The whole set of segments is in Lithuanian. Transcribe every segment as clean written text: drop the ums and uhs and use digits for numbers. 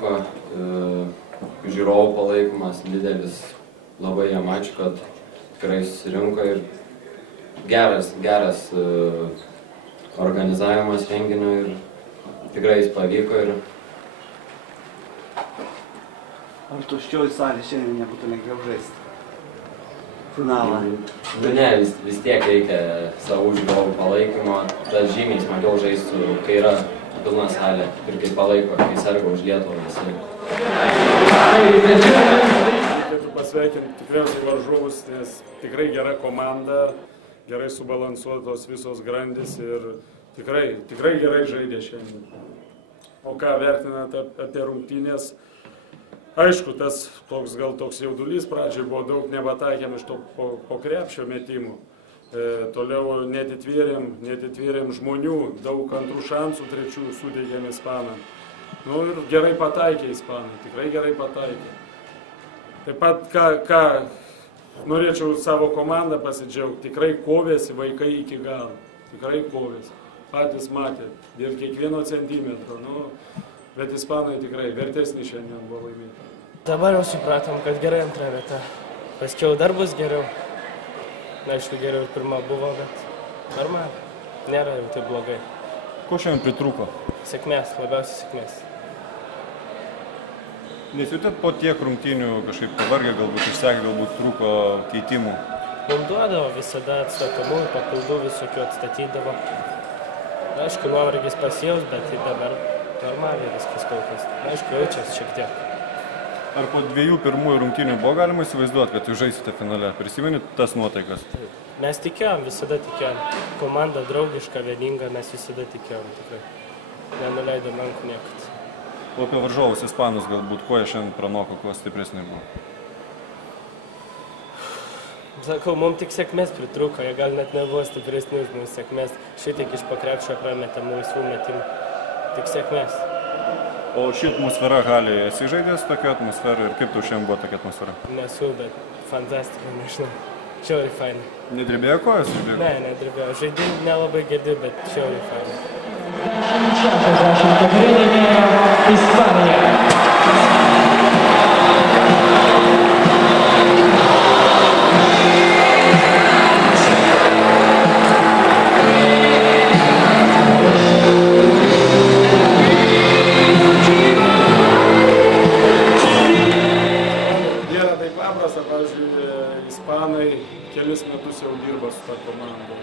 pavyko, žiūrovų palaikymas didelis, labai jam ačiū, kad tikrai susirinko ir geras organizavimas renginio ir tikrai jis pavyko. Ar tuščioj salė šiandien nebūtų lengviau žaisti finalą? Ne, vis tiek reikia savų žiūrovų palaikymo, bet žymiai smagiau žaisti, kai yra pilna salė ir kai palaiko, kai serga už Lietuvą visi. Reikėtų pasveikinti tikriausiai varžovus, nes tikrai gera komanda, gerai subalansuotos visos grandys ir tikrai gerai žaidė šiandien. O ką vertinate apie rungtynės? Aišku, tas toks jaudulys pradžioj buvo, daug nebataikėm iš to po krepšio metimų. Toliau netitvėrėm žmonių, daug antrų šansų trečių suteikėm ispanam. Nu ir gerai pataikė ispanai, tikrai gerai pataikė. Taip pat, ką norėčiau savo komandą pasidžiaugti, tikrai kovėsi vaikai iki galo, tikrai kovėsi. Patys matė, dėl kiekvieno centimetro, bet ispanai tikrai vertesni šiandien buvo laimėti. Dabar jau supratom, kad gerai antra vieta, paskiau dar bus geriau. Aišku, geriau ir pirma buvo, bet normaliai, nėra jau taip blogai. Ko šiandien pritrūko? Sėkmės, labiausiai sėkmės. Nesijutėt po tiek rungtynių kažkaip pavargę, galbūt išsekę, galbūt trūko keitimų? Mums duodavo visada atstatomųjų, papildų visokių atstatydavo. Aišku, nuovargis pasijaus, bet dabar normaliai viskas kol kas. Aišku, jaučiasi šiek tiek. Ar po dviejų pirmųjų rungtynių buvo galima įsivaizduoti, kad jūs žaisite finale? Prisimenit tas nuotaikas? Taip. Mes tikėjom, visada tikėjom. Komanda draugiška, vieninga, mes visada tikėjom tikrai. Nenuleidom rankų niekad. O apie varžovus ispanus galbūt, kuo jie šiandien pranoko, kuo stipresni buvo? Sakau, mums tik sėkmės pritrūko, jie gal net nebuvo stipresni už mūsų sėkmės. Šitiek iš pakrepšio prametėm laisvų metimų. Tik sėkmės. O ši atmosfera halėje, esi žaidęs tokią atmosferą ir kaip tau šiandien buvo tokia atmosfera? Nesu, bet fantastika, nežinau. Šiauriai fainai. Nedribėjo kojas? Ne, nedribėjo. Žaidimų nelabai girdi, bet šiauriai fainai. Ispanai kelis metus jau dirba su ta komanda.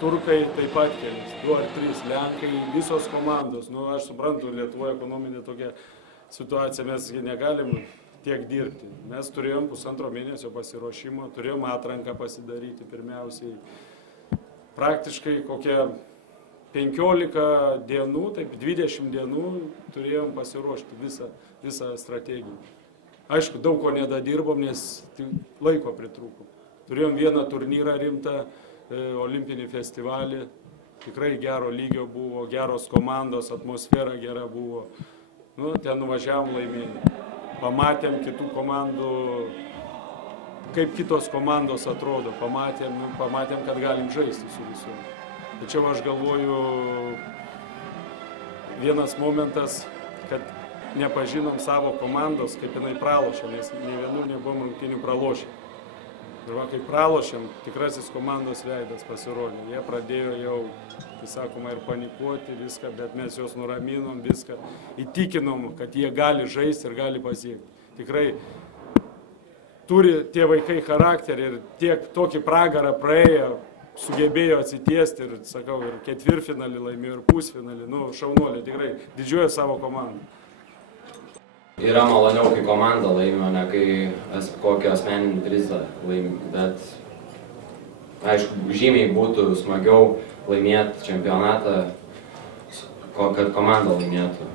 Turkai taip pat kelis, 2 ar 3, Lenkai, visos komandos. Aš suprantu, Lietuvoje ekonominė tokia situacija, mes negalim tiek dirbti. Mes turėjom 1,5 mėnesio pasiruošimo, turėjom atranką pasidaryti pirmiausiai. Praktiškai kokie 15 dienų, taip 20 dienų turėjom pasiruošti visą strategiją. Aišku, daug ko nedadirbom, nes laiko pritrūko. Turėjom vieną turnyrą rimtą, olimpinį festivalį. Tikrai gero lygio buvo, geros komandos, atmosfera gera buvo. Ten nuvažiavom laimėjom. Pamatėm kitų komandų, kaip kitos komandos atrodo. Pamatėm, kad galim žaisti su visų. Tačiau aš galvoju, vienas momentas, kad nepažinom savo komandos, kaip jinai pralošė, nes nei vienų nebuvom rungtynių pralošę. Ir kai pralošėm, tikrasis komandos veidas pasirodė. Jie pradėjo jau, tai sakoma, ir panikuoti viską, bet mes juos nuraminom viską, įtikinom, kad jie gali žaisti ir gali pasiekti. Tikrai turi tie vaikai charakterį ir tiek tokį pragarą praėjo, sugebėjo atsitiesti ir, sakau, ir ketvirtfinalį laimėjo, ir pusfinalį. Šaunuolė, tikrai didžiuoja savo komandą. Yra maloniau, kai komanda laimi, o ne kai kokį asmeninį prizą laimi, bet aišku, žymiai būtų smagiau laimėti čempionatą, kad komanda laimėtų.